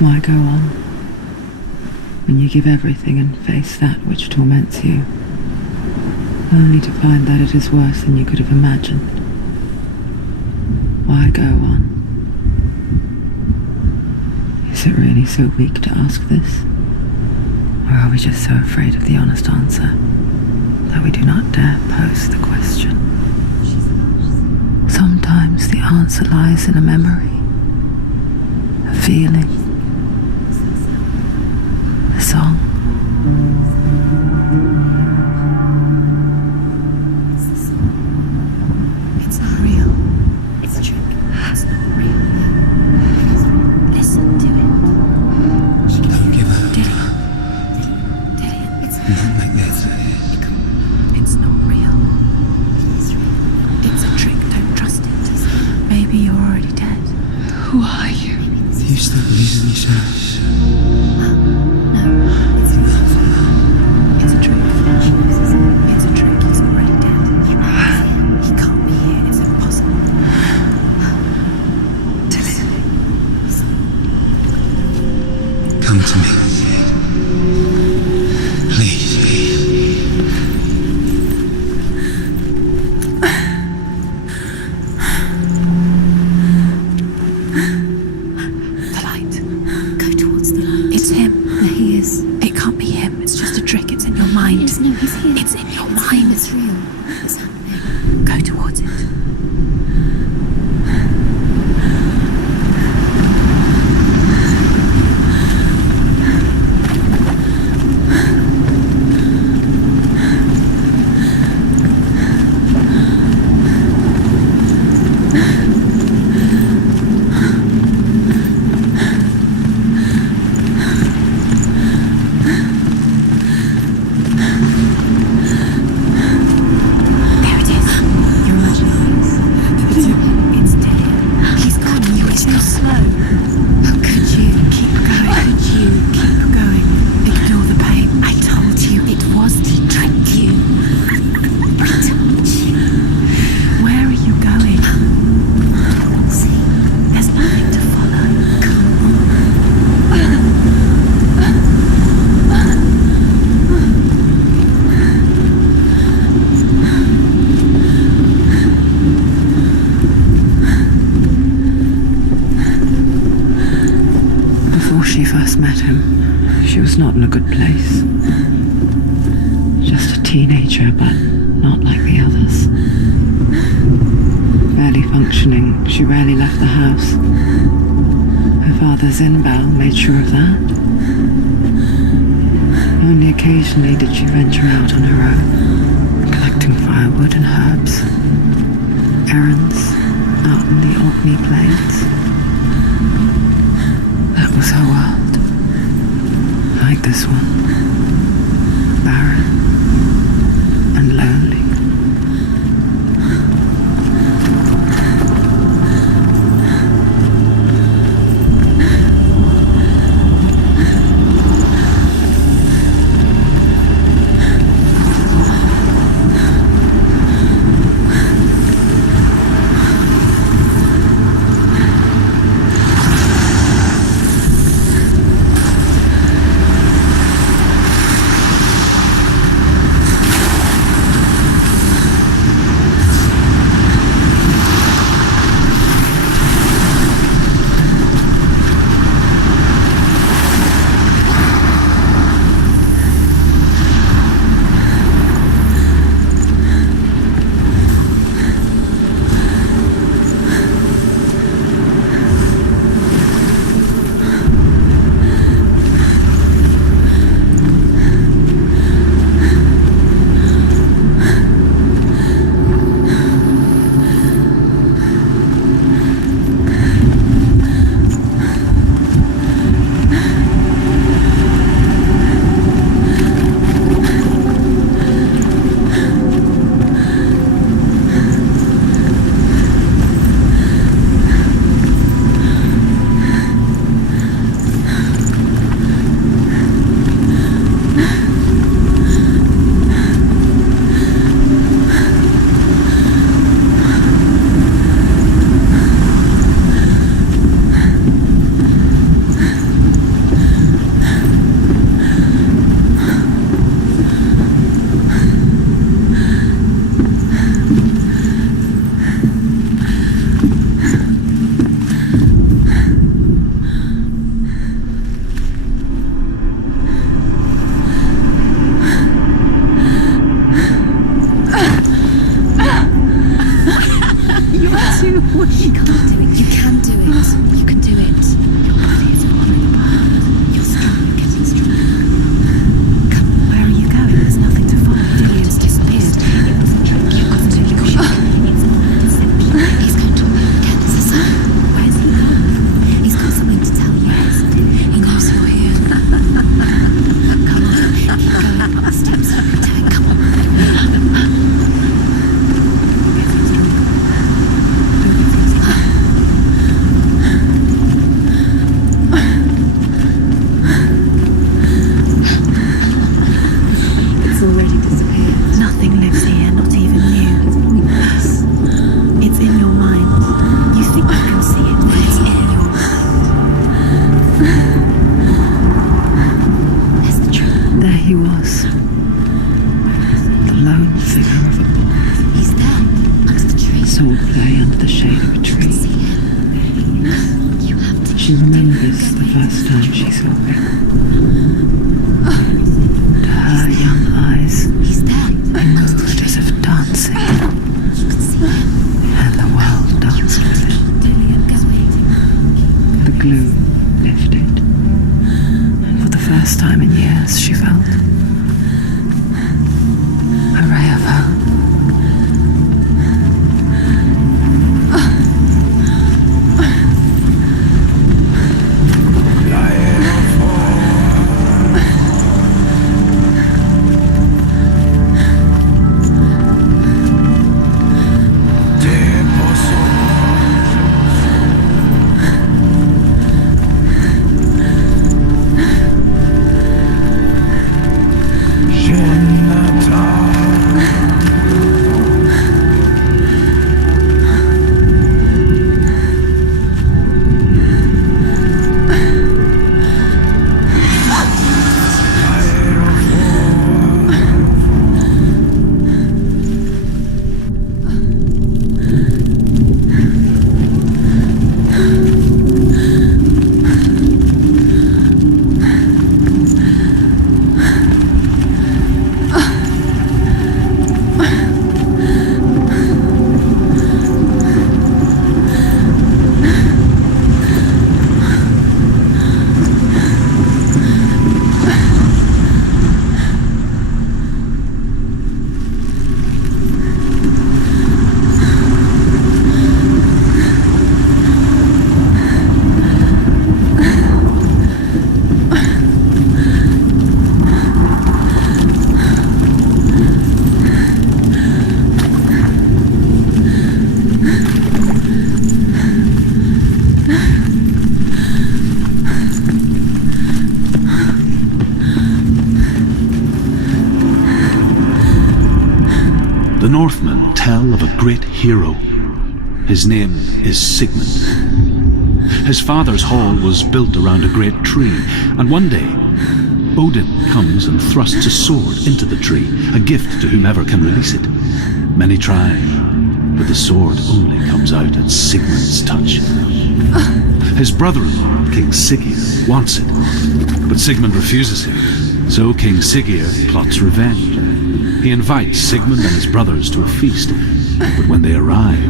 Why go on when you give everything and face that which torments you, only to find that it is worse than you could have imagined? Why go on? Is it really so weak to ask this? Or are we just so afraid of the honest answer that we do not dare pose the question? Sometimes the answer lies in a memory, a feeling, a song. It's not real. It's a trick. It's not real. Listen to it. Don't give up. Dillian. It's Not like this. It's not real. It's a trick. Don't trust it. Maybe you're already dead. Who are you? Do you still believe in yourself? No. It's a trick. It's a trick. He's already dead. He can't be here. It's impossible. Come to me. Please. The light. Go towards the light. It's him. There he is. It can't be him. It's just a trick. It's in your mind. Yes, no, he's here. It's in your mind. It's real. It's happening. Go towards it. There it is. Your imaginings. It's Dillian. He's gone. You were too slow. How could you keep going? How could you keep going? Ignore the pain. I told you it was to trick you. I told you. Where are you going? See, there's nothing to follow. Come Before she first met him, she was not in a good place. Just a teenager, but not like the others. Barely functioning, she rarely left the house. Her father's in-bell made sure of that. Only occasionally did she venture out on her own, collecting firewood and herbs, errands out in the Orkney Plains. That was her world, like this one, barren and lonely. She remembers the first time she saw him. To her young eyes, He's there. he moved as if dancing, and the world danced with him. The gloom lifted, and for the first time in years she felt a ray of hope. The Northmen tell of a great hero. His name is Sigmund. His father's hall was built around a great tree, and one day Odin comes and thrusts a sword into the tree, a gift to whomever can release it. Many try, but the sword only comes out at Sigmund's touch. His brother-in-law, King Siggeir, wants it, but Sigmund refuses him, so King Siggeir plots revenge. He invites Sigmund and his brothers to a feast, but when they arrive,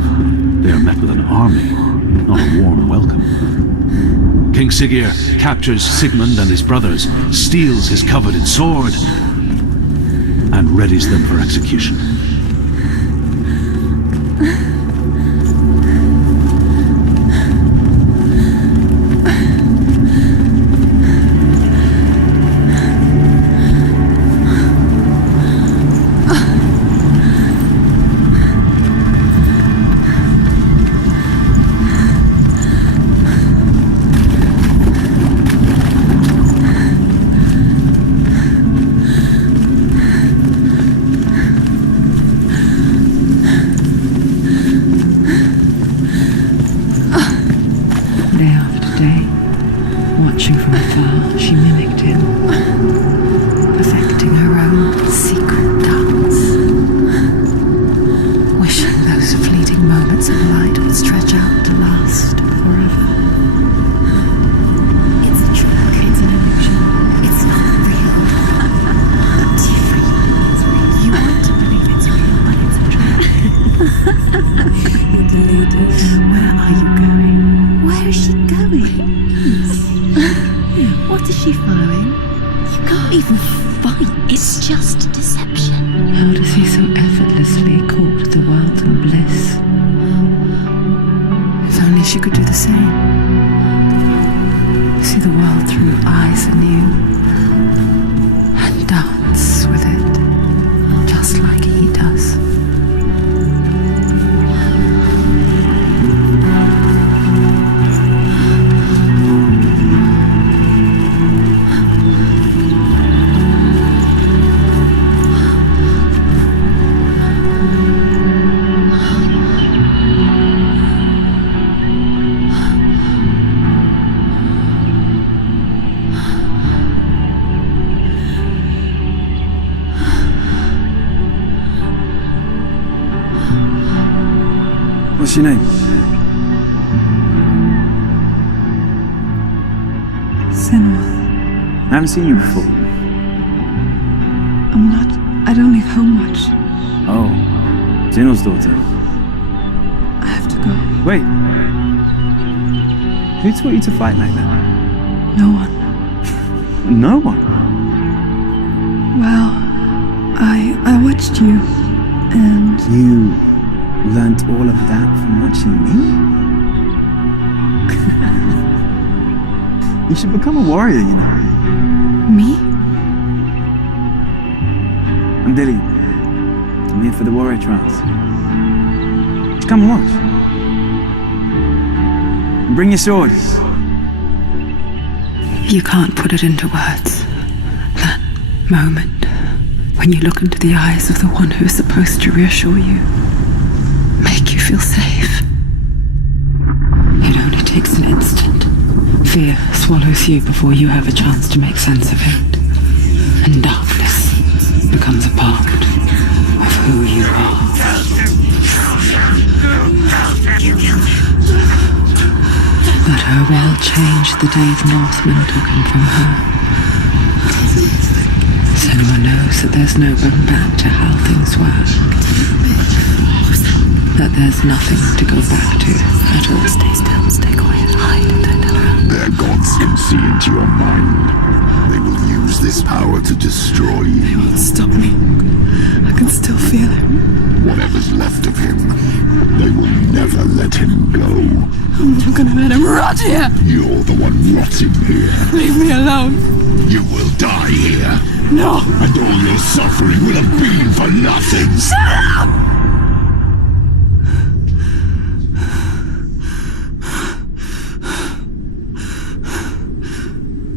they are met with an army, not a warm welcome. King Siggeir captures Sigmund and his brothers, steals his coveted sword, and readies them for execution. Watching from afar, she mimicked him, perfecting her own secret dance, wishing those fleeting moments of light would stretch out to last forever. It's a trick. It's an illusion. It's not real. It's free. It's real. You want to believe it's real, but it's a trick. You're deluded. Where are you going? Where is she going? What is she following? You can't even fight. It's just deception. How does he so effortlessly court the world in bliss? If only she could do the same. See the world through eyes anew and dance with it, just like he does. What's your name? Senua. I haven't seen you before. I don't leave home much. Oh, Zeno's daughter. I have to go. Wait. Who taught you to fight like that? No one. No one? Well, I watched you, and You learnt all of that from watching me? You should become a warrior, you know. me? I'm Dillian. I'm here for the warrior trials. Just come and watch. And bring your sword. You can't put it into words. That moment when you look into the eyes of the one who's supposed to reassure you, make you feel safe. It only takes an instant. Fear swallows you before you have a chance to make sense of it. And darkness becomes a part of who you are. But her will changed the day the Northmen took him from her. Senua knows that there's no going back to how things were. That there's nothing to go back to at all. Stay still, stay quiet, hide, don't tell her. Their gods can see into your mind. They will use this power to destroy They you. won't stop me. I can still feel him. Whatever's left of him, they will never let him go. I'm not gonna let him rot here. You're the one rotting here. Leave me alone. You will die here. No. And all your suffering will have been for nothing.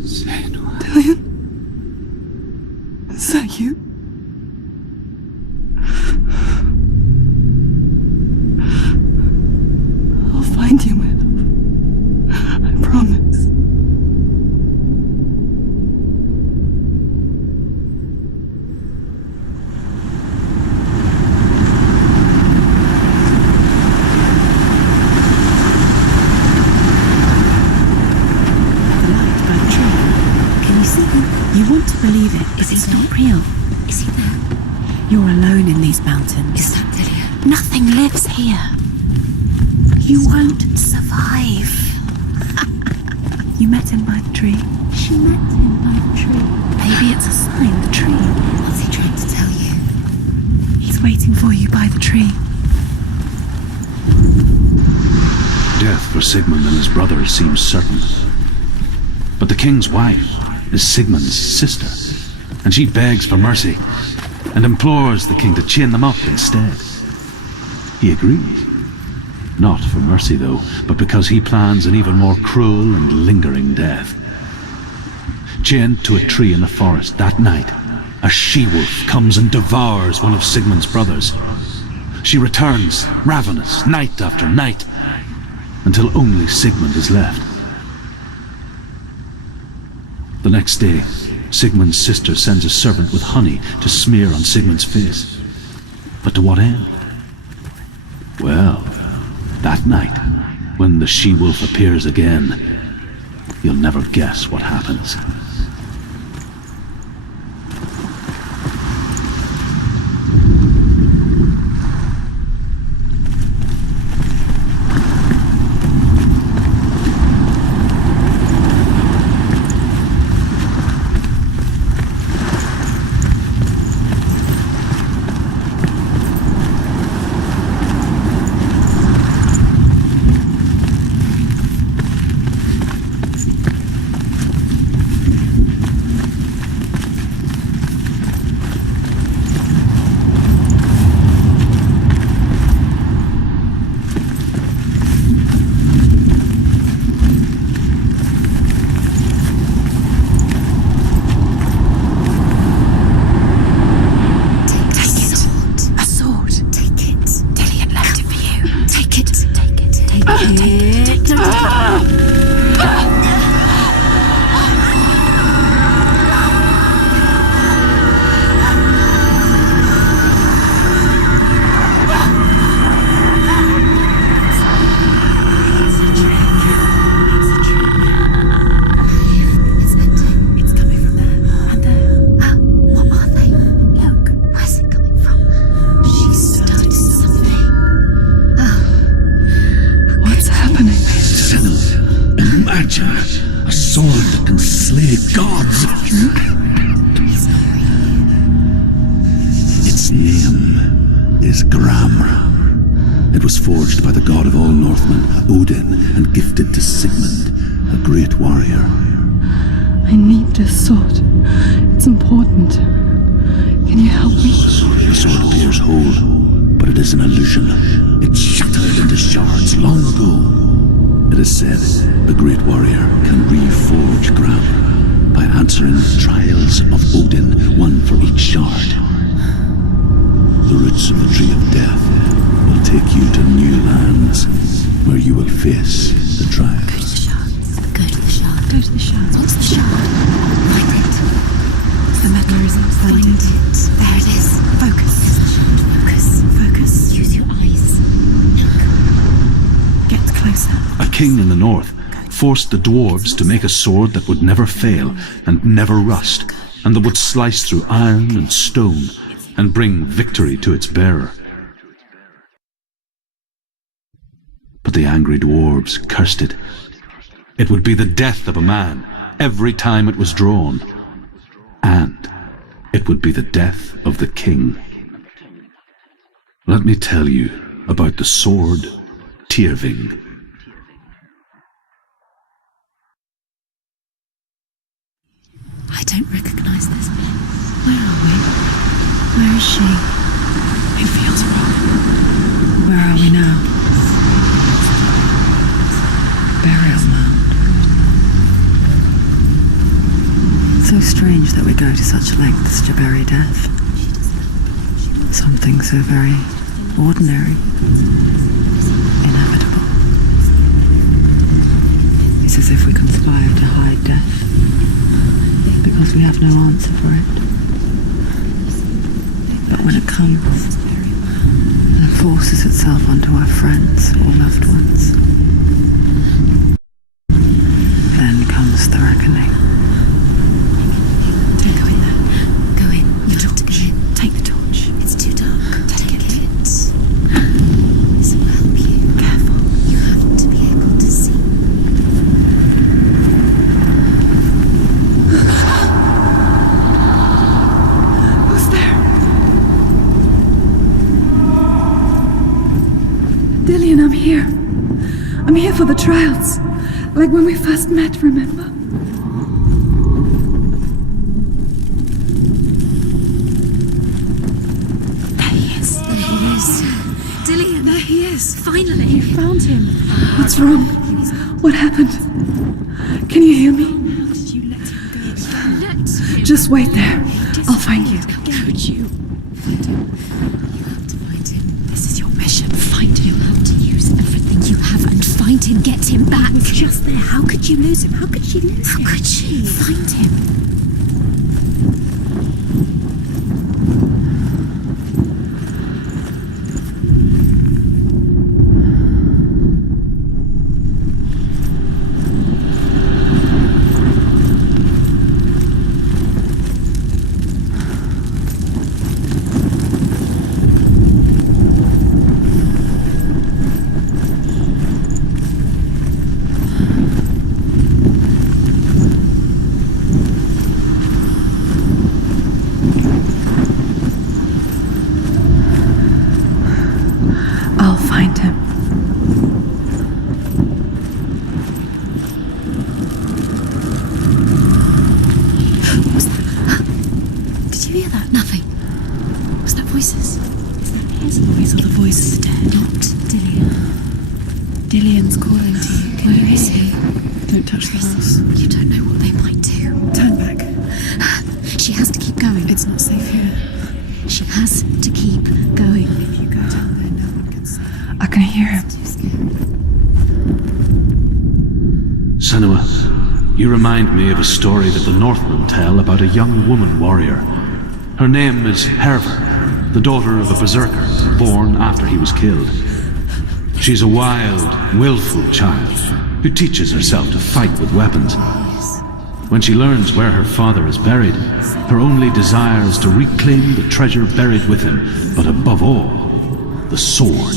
Shut up! Dillian? Is that you? I'll find you, my love. I promise. Can you see him? You want to believe it, but it's not real. Is he there? You're alone in these mountains. Is that Dillian? Nothing lives here. You won't survive. You met him by the tree. She met him by the tree. Maybe it's a sign, the tree. What's he trying to tell you? He's waiting for you by the tree. Death for Sigmund and his brothers seems certain. But the king's wife is Sigmund's sister, and she begs for mercy and implores the king to chain them up instead. He agrees. Not for mercy, though, but because he plans an even more cruel and lingering death. Chained to a tree in the forest that night, a she-wolf comes and devours one of Sigmund's brothers. She returns, ravenous, night after night, until only Sigmund is left. The next day, Sigmund's sister sends a servant with honey to smear on Sigmund's face. But to what end? Well, that night, when the she-wolf appears again, you'll never guess what happens. Imagine a sword that can slay gods. Its name is Gram. It was forged by the god of all Northmen, Odin, and gifted to Sigmund, a great warrior. I need this sword. It's important. Can you help me? The sword appears whole, but it is an illusion. It shattered into shards long ago. It is said the great warrior can reforge Gram by answering the trials of Odin, one for each shard. The roots of the tree of death will take you to new lands where you will face the trials. Go to the shard. Go to the shards. What's the shard? Find it. It's the mechanism. Find it. There it is. Focus. Focus. Focus. Use your eyes. Get closer. A king in the north forced the dwarves to make a sword that would never fail and never rust, and that would slice through iron and stone and bring victory to its bearer. But the angry dwarves cursed it. It would be the death of a man every time it was drawn, and it would be the death of the king. Let me tell you about the sword Tyrving. I don't recognize this man. Where are we? Where is she? It feels wrong. Where are we now? Burial mound. So strange that we go to such lengths to bury death. Something so very ordinary, inevitable. It's as if we conspire to hide death, because we have no answer for it. But when it comes, and it forces itself onto our friends or loved ones, then comes the reckoning. Don't go in there. Go in. You have to go in. Take the torch. It's too dark. Take it. This will help you. Careful. You have to be able to see. Who's there? Dillian, I'm here. I'm here for the trials. Like when we first met, remember? There he is. There he is. Dillian, there he is. Finally. You found him. What's wrong? What happened? Can you hear me? How did you let him go? Let him. Just wait there. I'll find you. How could you? Find him. You have to find him. This is your mission. Find him. You have to use everything you have and find him. Get him back. He's just there. How could you lose him? How could she lose him? How could she? Find him. I'll find him. What's that? Did you hear that? Nothing. Was that voices? Is that his voice or the voice of the dead? Not Dillian. Dillian's calling to you. Where is he? Don't touch the house. You don't know what they might do. Turn back. She has to keep going. It's not safe here. She has to keep going. If you go down there, no one can see. I can hear him. Senua, you remind me of a story that the Northmen tell about a young woman warrior. Her name is Herver, the daughter of a berserker born after he was killed. She's a wild, willful child who teaches herself to fight with weapons. When she learns where her father is buried, her only desire is to reclaim the treasure buried with him, but above all, the sword,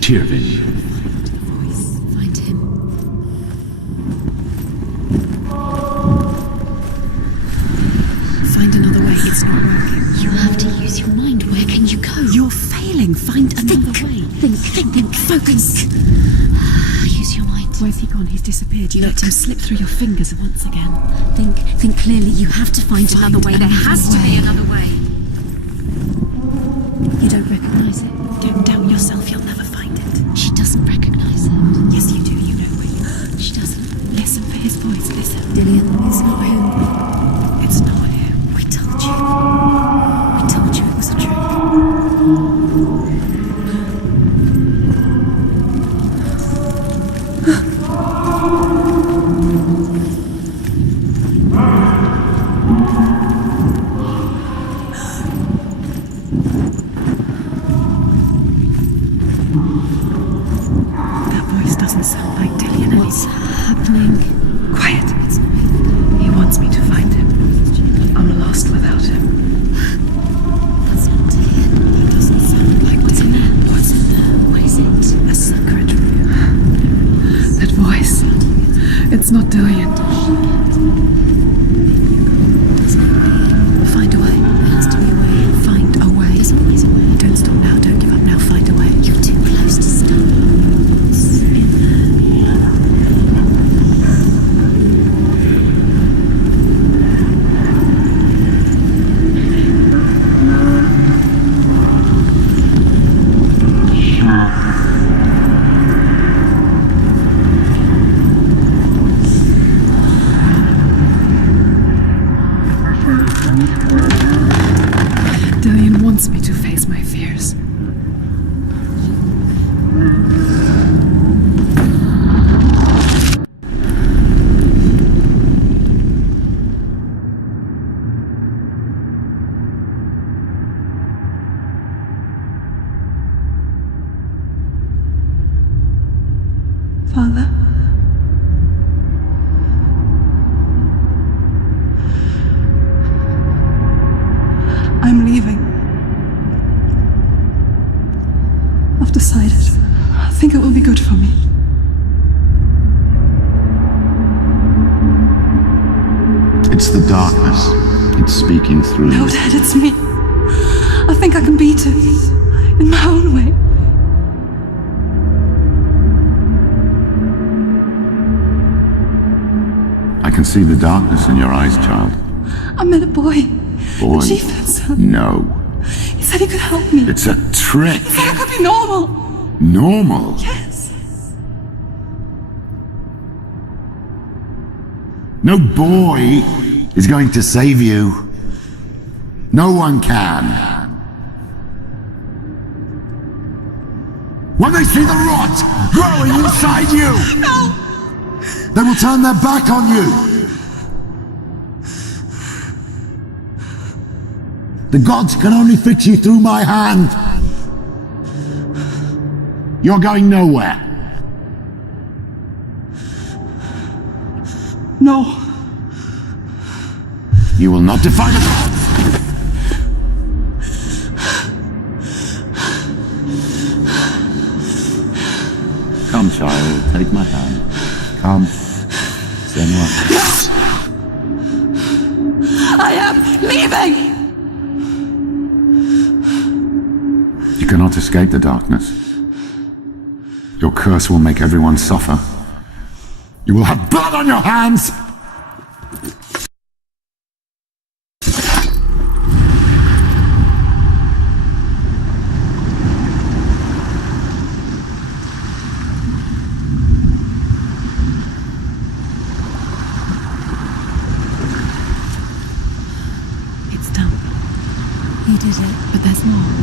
Tyrving. Find him. Focus. Use your mind. Where's he gone? He's disappeared. You let him slip through your fingers once again. Think clearly. You have to find another way. There has to be another way. You don't recognize it. Don't doubt yourself. You'll never find it. She doesn't recognize it. Yes, you do. You know where you are. She doesn't. Listen for his voice. Listen. Dillian, it's not him. It's not him. We told you. We told you it was a trick. That voice doesn't sound like Dillian. What's happening? Quiet. He wants me to find him. I'm lost without him. That's not Dillian. He doesn't sound like Dillian. What's in there? What is it? A secret room. That voice. It's not Dillian. Find a way. There has to be a way. Find a way. There's always a way. Don't stop now. Don't give up now. Find a way. You're too close to stop. What's in there? Dillian wants me to face my fears. Father? I'm leaving. I've decided. I think it will be good for me. It's the darkness. It's speaking through No, you. Dad, it's me. I think I can beat it. In my own way. I can see the darkness in your eyes, child. I met a boy. Boy. The chief son. No. He said he could help me. It's a trick. He said I could be normal. Normal. Yes. No boy is going to save you. No one can. When they see the rot growing inside you, No. they will turn their back on you. The gods can only fix you through my hand. You're going nowhere. No. You will not defy the gods. Come, child, take my hand. Come. Senua. I am leaving. You cannot escape the darkness. Your curse will make everyone suffer. You will have blood on your hands! It's done. You did it. But there's more.